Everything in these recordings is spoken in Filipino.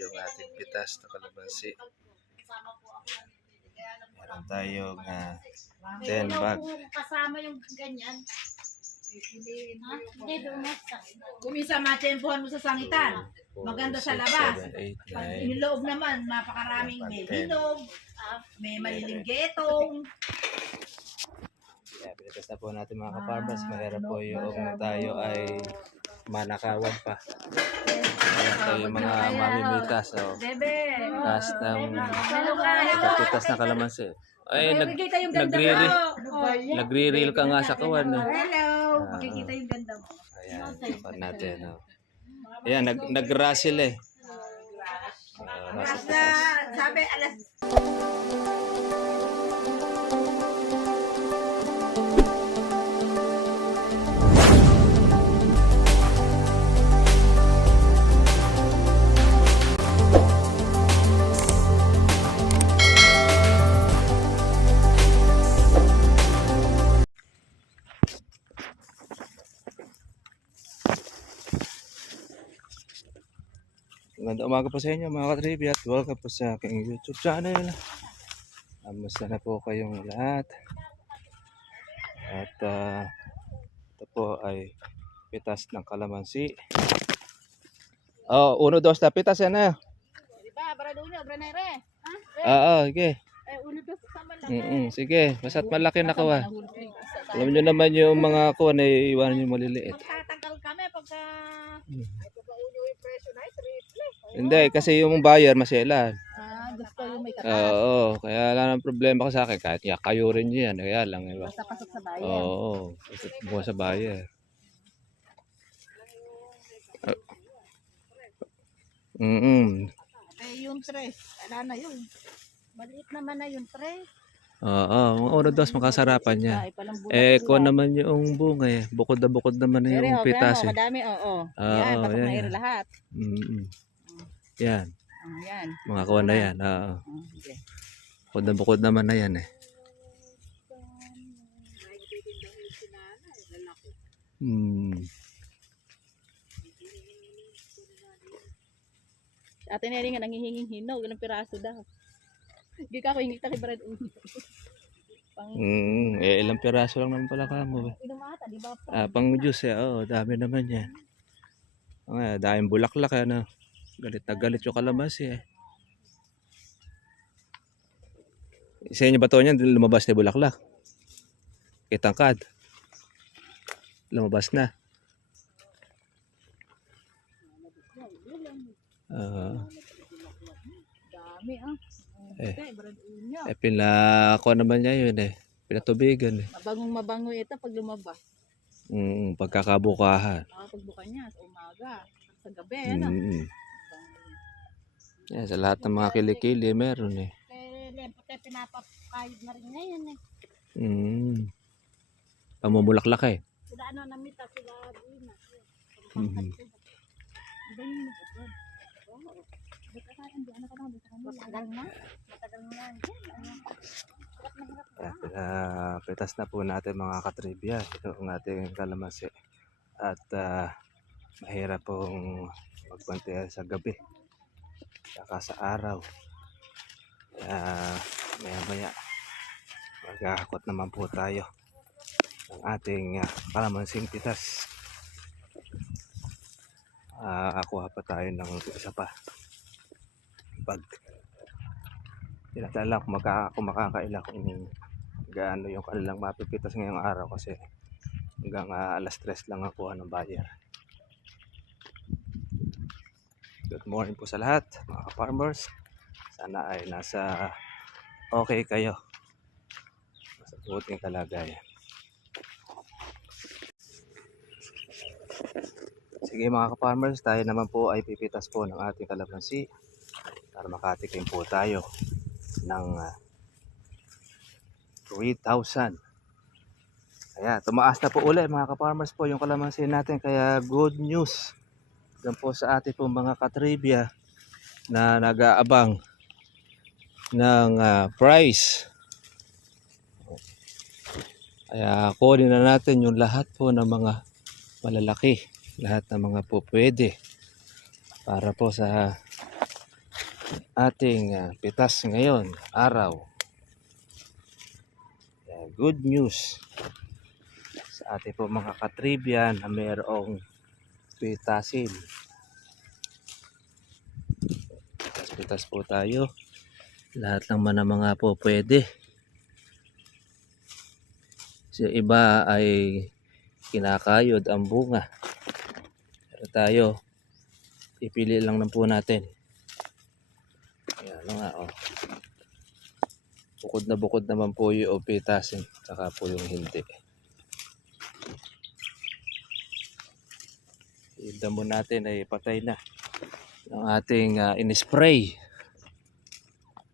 yung ating pitas na kalamansi. Meron tayong 10 bag. Kasama yung ganyan. Kumisa matempohan mo sa sangitan. Maganda sa labas. 7, 8, Pag 9. iniloob naman, napakaraming may hinog, may maliling getong. Kaya pinitas na po natin mga ka-farmers. Mahirap po yung tayo ay manakawan pa. Ito yung mga mamimitas. So, tas ng pitas na kalamansi. Ay, nagre-reel ka nga sa kawan. Hello! Makikita yung ganda mo. Ayan, tapan natin. Ayan, nag-russell eh. Sabi, alas... Magandang umaga po sa inyo mga ka-trivia at welcome po sa aking YouTube channel. Kamusta na po kayong lahat? At ito po ay pitas ng kalamansi. Oh, 1, 2 na pitas yan na. Diba, baradunya, branere. Oo, sige. Eh, 1, 2 sa malaki. Sige, basta't malaki na kawan. Alam nyo naman yung mga kawan ay iwanan yung maliliit. Magtatanggal kami pagka... Ay, pagka-unyo yung presyo na, triple. Hindi, kasi yung buyer masela. Gusto yung may katas. Oo, kaya wala nang problema ka sa akin. Kahit kayo rin yan, kaya lang. Diba? Basta pasok sa bayan. Oo, pasok mo sa buyer. Eh, yung tres, wala na yun. Maliit naman na yung tres. Oo, mga 1, 2 makasarapan niya. Kung naman yung bunga eh. Bukod naman na yung pitas eh. Madami, oo. Yan, pasok na rin lahat. Yan. Yan. Mga kawan na yan. Oo. Bukod naman na yan eh. Ate Neri nga nangihinging hinog, ilang piraso daw. Hindi ka ako hingi ta kay Brad. Ilang piraso lang naman pala ka mo. Inumata, di ba? Pang juice eh. Oo, dami naman yan. Daming bulaklak ano. Galit na galit yung kalamansi eh. Sa inyo ba ito niyan? Lumabas na yung bulaklak? Kitangkad. Lumabas na. Dami Pinako naman niya yun eh. Pinatubigan eh. Mabangong-mabango ito pag lumabas. Pagkakabukahan. Pagbuka niya sa umaga, sa gabi, ano? Yan, sa lahat ng mga kilikili meron eh. Lempote, pinapakayod na rin ngayon eh. Pamumulaklak eh. Sila namita, sila Dina. Matagal na. Pitas na po natin mga katribya. Ito ang ating kalamansi. At mahirap pong magbantayan sa gabi. Saka sa araw. Maya maghahakot naman po tayo ng ating kalamansing pitas. Kuha pa tayo ng isa pa bag. Tinatala kung makakaila kung gaano yung kanilang mapipitas ngayong araw kasi hanggang alas 3 lang ang kuha ng buyer. Good morning po sa lahat mga ka-farmers. Sana ay nasa okay kayo. Nasa buting kalagayan. Sige mga ka-farmers, tayo naman po ay pipitas po ng ating kalamansi para makatikim po tayo ng 3,000. Kaya tumaas na po ulit mga ka-farmers po yung kalamansi natin, kaya good news yan po sa ating po mga katribya na nag-aabang ng price. Kaya kunin na natin yung lahat po ng mga malalaki, lahat ng mga po pwede para po sa ating pitas ngayon, araw. Good news sa ating po mga katribya na mayroong pitasin. Pitas po tayo. Lahat ng mga po pwede. Sa iba ay kinakayod ang bunga. Pero tayo, ipili lang po natin. Ayan nga oh. Bukod naman po yung pitasin, saka po yung hindi. Yung damo natin ay patay na ng ating in-spray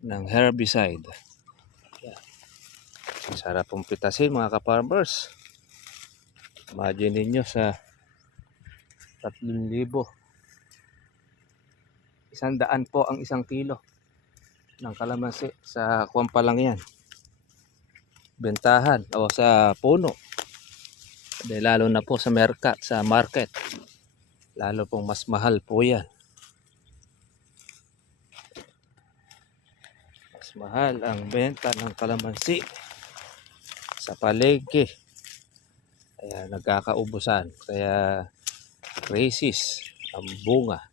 ng herbicide. Yan. Sarap pong pitasin mga ka-farmers. Imagine ninyo sa 3,000. 100 po ang 1 kilo ng kalamansi. Sa kuwan pa lang yan. Bentahan o sa puno. Dahil lalo na po sa market. Lalo pong mas mahal po yan. Mas mahal ang benta ng kalamansi sa palengke. Kaya nagkakaubusan. Kaya crisis ang bunga.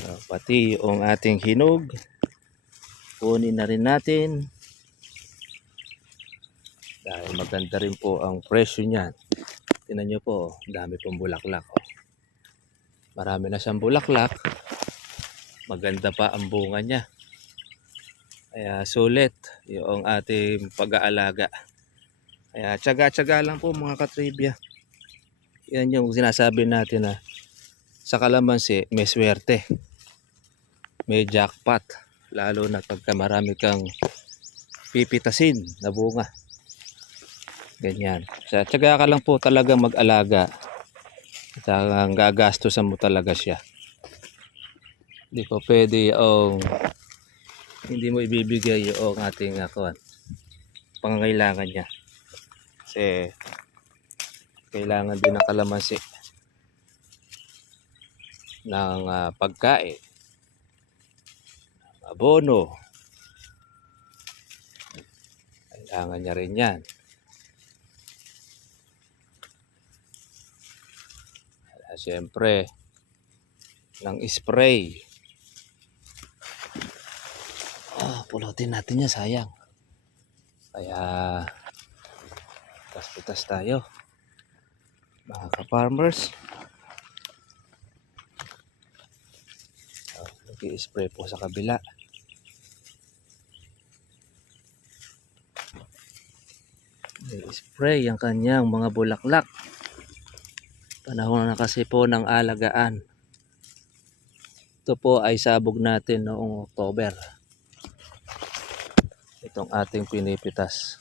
So, pati yung ating hinog. Kunin na rin natin. Dahil maganda rin po ang presyo niyan. Tingnan nyo po, dami pong bulaklak. Marami na siyang bulaklak. Maganda pa ang bunga niya. Kaya sulit yung ating pag-aalaga. Kaya tiyaga-tiyaga lang po mga katribya. Yan yung sinasabi natin na sa kalamansi may swerte. May jackpot. Lalo na pagka marami kang pipitasin na bunga. Ganyan. Sa tiyaga ka lang po talaga mag-alaga. At gagastusan mo talaga siya. Hindi po pwede yung hindi mo ibibigay yung ating pangangailangan niya. Kasi kailangan din ng kalamansi ng pagkain, abono. Kailangan niya rin yan. Siyempre ng spray. Pulutin natin yan, sayang. Kaya pitas-pitas tayo mga ka-farmers. Nag-i-spray po sa kabila. Nag-i-spray ang kanyang mga bulaklak. Panahon na kasi po ng alagaan. Ito po ay sabog natin noong October. Itong ating pinipitas.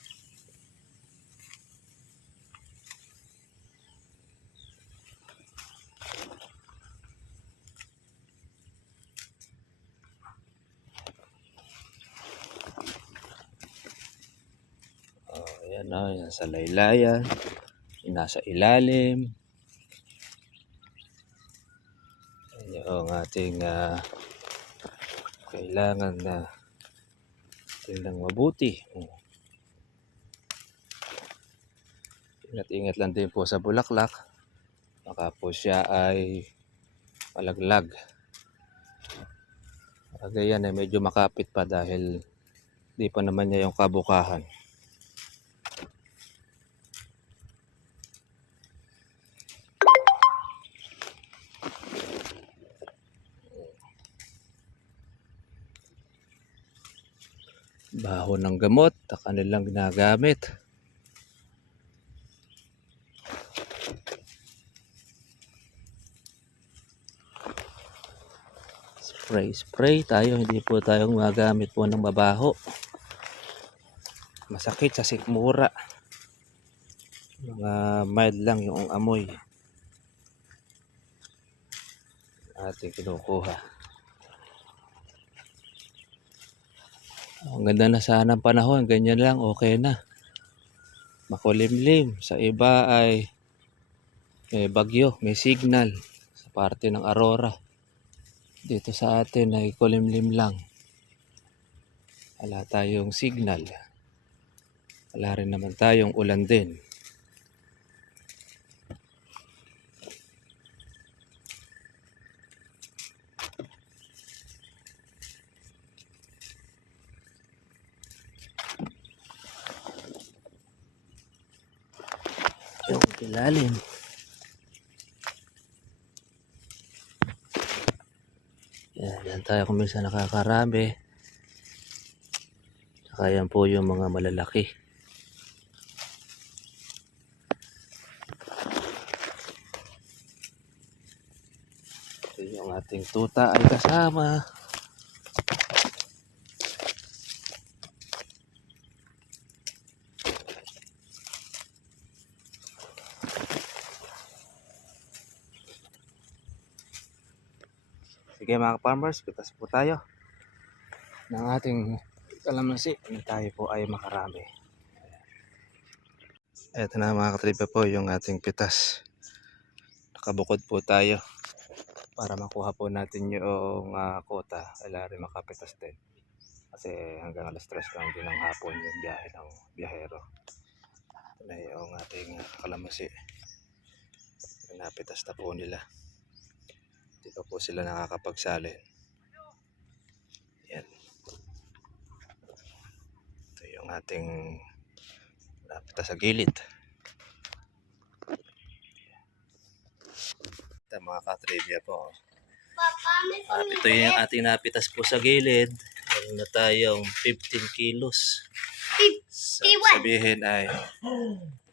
Ayan na, yan sa laylayan, nasa ilalim. Ayan yung ating kailangan na tingnan mabuti. Ingat-ingat lang din po sa bulaklak. Baka po siya ay malaglag. Kagayan ay medyo makapit pa dahil di pa naman niya yung kabukahan. Baho ng gamot na kanilang ginagamit. Spray tayo, hindi po tayong magamit po ng mabaho. Masakit sa sikmura. Mga mild lang yung amoy. Ating kinukuha. Ang ganda na sana ng panahon, ganyan lang, okay na. Makulimlim. Sa iba ay may bagyo, may signal sa parte ng Aurora. Dito sa atin ay kulimlim lang. Wala tayong signal. Wala rin naman tayong ulan din. Yung ilalim. Yan tayo kung minsan nakakarami. Saka yan po yung mga malalaki. Ito yung ating tuta ay kasama. Sige mga farmers, pitas po tayo ng ating kalamansi. Tayo po ay makarami. Ito na mga katripa po yung ating pitas. Nakabukod po tayo para makuha po natin yung kota. Wala rin makapitas din. Kasi hanggang alas 3 lang din ng hapon yung biyahe ng biyahero. Ito na yung ating kalamansi. Napitas na po nila. Hindi pa po sila nakakapagsalin. Yan. Ito yung ating napitas sa gilid. Ito mga katrivia po. Ito yung ating napitas po sa gilid. Meron na tayong 15 kilos. Sabihin ay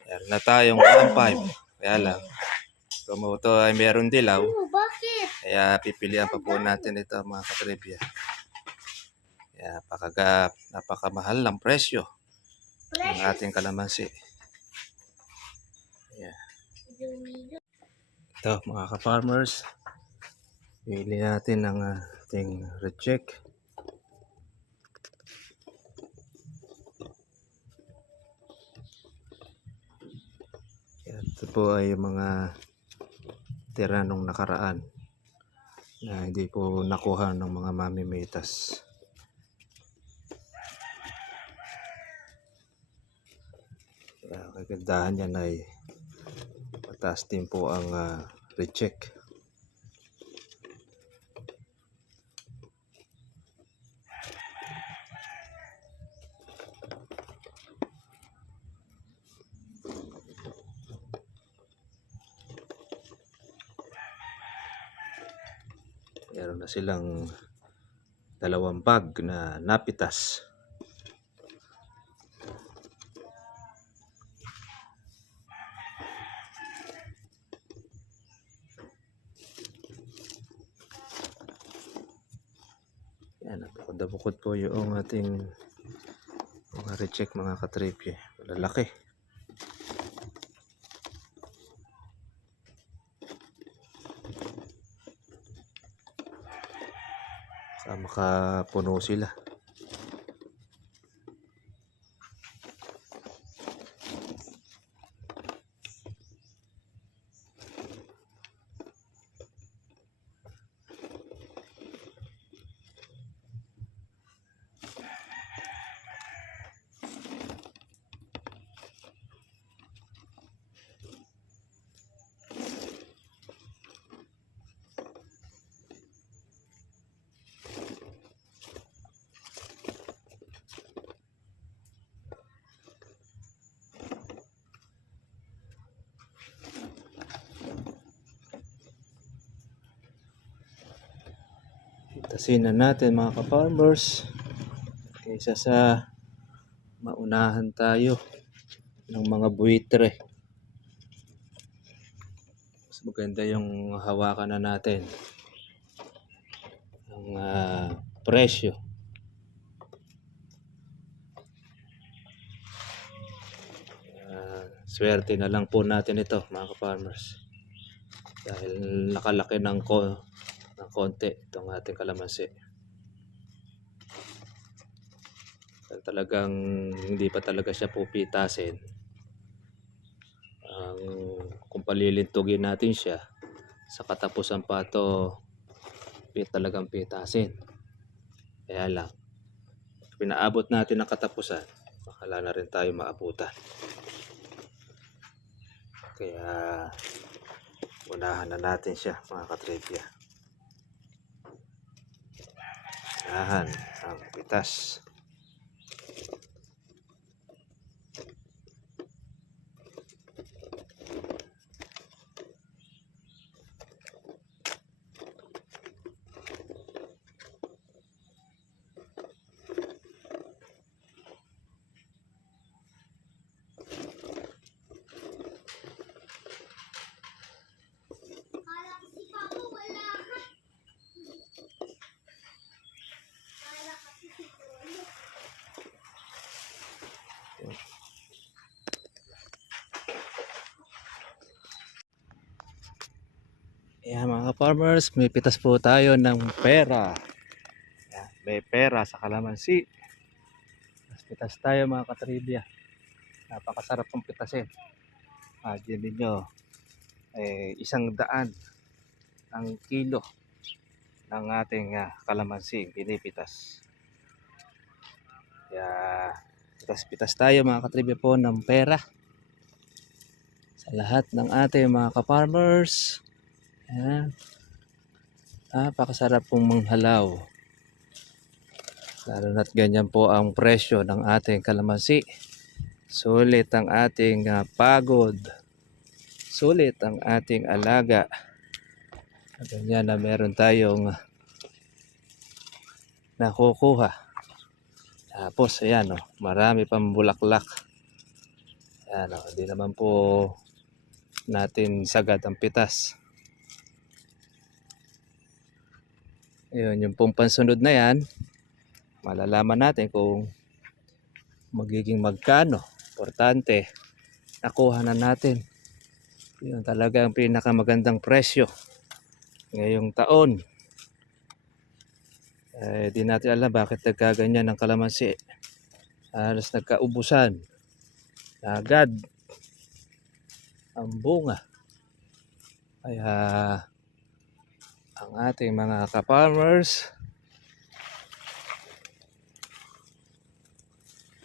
meron na tayong 1.5. Kaya lang, kung ito ay meron dilaw, kaya pipilian pa po natin ito mga katrivia. Kaya napakamahal ng presyo ng ating kalamansi. Yeah. Ito mga ka-farmers, pili natin ang ating reject. Ito po ay mga tira nung nakaraan na hindi po nakuha ng mga mamimitas. Kagandahan yan ay mataas din po ang reject. Meron na silang 2 bag na napitas. Yan, bukod po yung ating mga reject mga katripye. Malalaki. Makapuno sila. Tasinan natin mga ka-farmers kaysa sa maunahan tayo ng mga buitre. Mas maganda yung hawakan na natin ang presyo. Swerte na lang po natin ito mga ka-farmers dahil nakalaki ng konti itong ating kalamansi. Talagang hindi pa talaga siya pupitasin. Kung palilintugin natin siya sa katapusan pa ito talagang pitasin. Kaya lang, pinaabot natin ang katapusan, bakala na rin tayo maabutan. Kaya unahan na natin siya mga katribya. Unahan ang pitas. Ayan mga farmers, may pitas po tayo ng pera. Ayan, may pera sa kalamansi. Pitas tayo mga katribya. Napakasarap pong pitasin. Diyan ninyo, 100 ang kilo ng ating kalamansi pinipitas. Kaya pitas-pitas tayo mga katribya po ng pera sa lahat ng ating mga ka-farmers. Ayan. Napakasarap pong manghalaw. Lalo na't ganyan po ang presyo ng ating kalamansi. Sulit ang ating pagod. Sulit ang ating alaga. Ganyan na meron tayong nakukuha. Tapos ayan marami pang bulaklak. Ayan hindi naman po natin sagad ang pitas. Ayun, yung pong pansunod na yan, malalaman natin kung magiging magkano. Importante, nakuha na natin. Yun talaga ang pinakamagandang presyo ngayong taon. Di natin alam bakit nagkaganyan ng kalamansi. Halos nagkaubusan. Agad ang bunga. Kaya ang ating mga ka-farmers,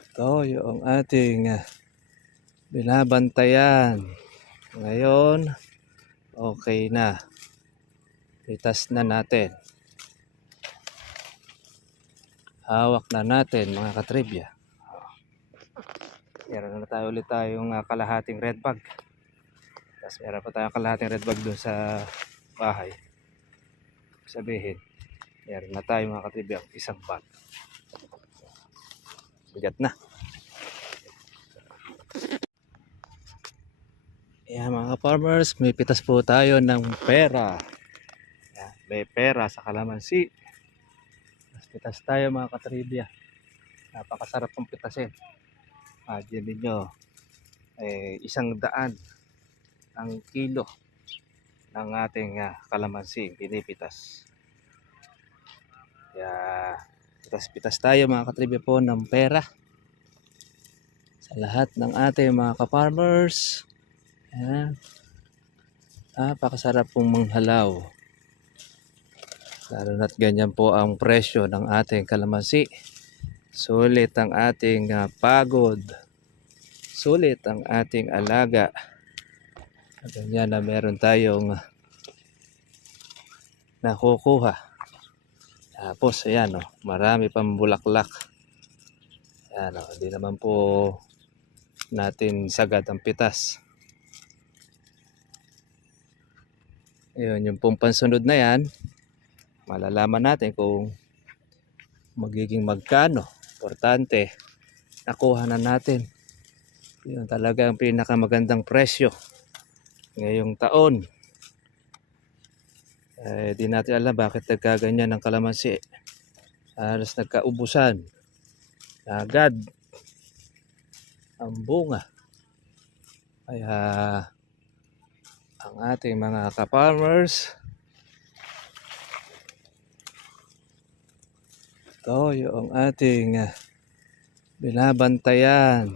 ito yung ating binabantayan. Ngayon, okay na. Pitas na natin. Hawak na natin mga katribya. Meron na tayo ulit tayong kalahating red bag. Tapos meron pa tayong kalahating red bag doon sa bahay. Sabihin, meron na tayo mga katribya isang bag. Bigat na. Ayan mga farmers, may pitas po tayo ng pera. Ayan, may pera sa kalamansi. Pitas tayo mga katribya. Napakasarap pong pitasin. Diyan ninyo, 100 ang kilo ng ating kalamansi pinipitas. Kaya pitas-pitas tayo mga katribya po ng pera sa lahat ng ating mga ka-farmers. Ayan. Napakasarap pong manghalaw. Lalo na't ganyan po ang presyo ng ating kalamansi. Sulit ang ating pagod. Sulit ang ating alaga. Ganyan na meron tayong nakukuha. Tapos ayan marami pang bulaklak. Ayan hindi naman po natin sagad ang pitas. Ayun, yung pong pansunod na yan, malalaman natin kung magiging magkano. Importante, nakuha na natin. Yun talaga ang pinakamagandang presyo ngayong taon. Di natin alam bakit nagkaganyan ng kalamansi. Halos nagkaubusan. Agad ang bunga. Kaya ang ating mga ka-farmers, ito yung ating binabantayan.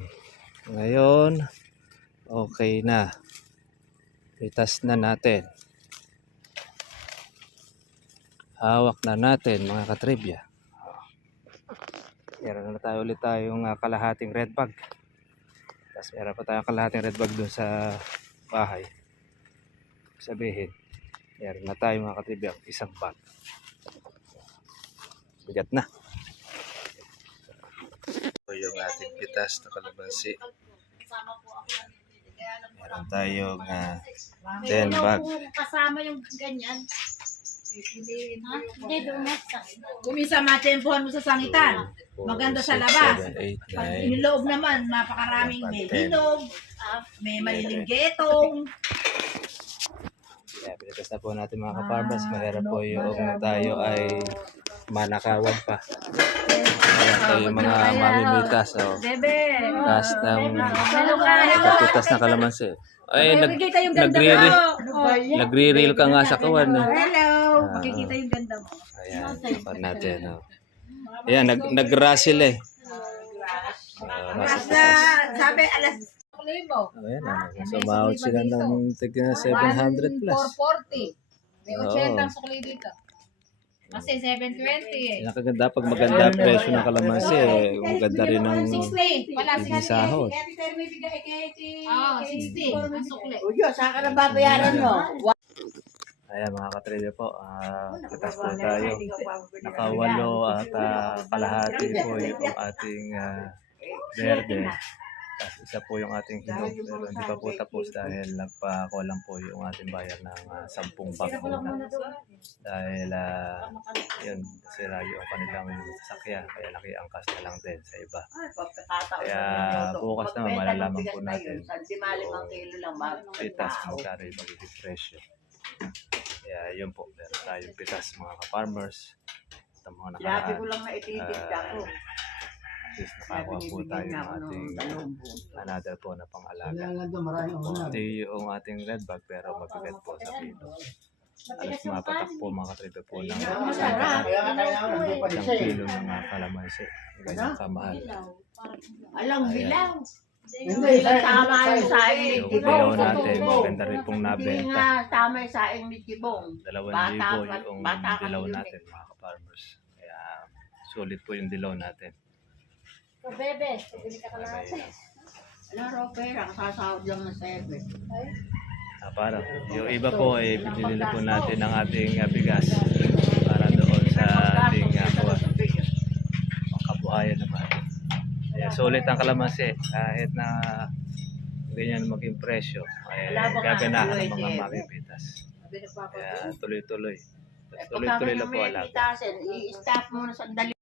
Ngayon, okay na. Pitas na natin. hawak na natin mga katribya. Meron na tayo ulit tayong kalahating red bag. Tapos meron pa tayong kalahating red bag dun sa bahay. Sabihin, meron na tayo mga katribya isang bag. Bigat na. Ito yung ating pitas na kalamansi. Meron tayong 10 bag. Kasama yung ganyan. Hindi, domestic. Kumisa matsempohan mo sa sangitan. Maganda sa labas. 7, 8, Pag 9. iniloob naman, napakaraming may hinog, may maliling getong. Kaya pinitas na po natin mga ka-farmers. Mahirap po yung tayo ay manakawan pa. Ayan po yung mga mamimitas. So, Bebe. taas ng Hello ka. pitas na kalamansi. Ay, Makikita yung ganda mo. nagre-reel ka nga sa kawan. No? Hello. Ah. Makikita yung ganda mo. Ayan, tapan natin. No? Ayan, nag-russell eh. Basta, sabi, alas Ayan, so mahal sila ng tigna 700 plus. 440. May Oo. 80 ang sukli dito. Kasi 720 eh. Nakaganda pag maganda ang presyo ng kalamansi. Maganda rin ng 60. Wala sahod. Oo, 60 ang sukli. Uyo, saan ka na babayaran mo? Ayan mga katribya po, pitas po tayo. Nakawalo at kalahati po yung ating verde. Tapos isa po yung ating hinog, pero hindi pa po tapos dahil nagpakulang po yung ating bayan ng 10 bag muna. Dahil yun, sila yung kanilang sasakyan, kaya nakiangkas na lang din sa iba. Kaya bukas naman malalaman po natin kung pitas magkano yung magiging presyo. Kaya yun po, meron tayong pitas mga ka-farmers. At ang mga nakaraan. At least nakakuha po tayo ng ating another po na pang-alaga. Ito yung ating red bag pero mabigat po sa kilo. Alas mapatak po mga katribya po ng isang kilo ng kalamansi. Ganyan kamahal. Alang bilang. Hindi, Tama yung saing Yung ni dilaw Kibong. natin, maganda rin pong Hindi nabenta. nga tama yung saing ni Kibong. 2,000 yung bata ka dilaw yun eh. natin mga ka-farmers. Kaya sulit po yung dilaw natin. Bebe, bili ka kalahati. Wala raw pera, kasasahod lang ng 7. Parang yung iba po ay pinili po natin ng ating bigas para doon sa ating kabuhayan naman. Kaya sulit ang kalamansi kahit na ganyan maging presyo ay gaganahan ng mga mabibitas. Kaya tuloy-tuloy. Tuloy-tuloy lang po alaga. I-stop mo na sandali.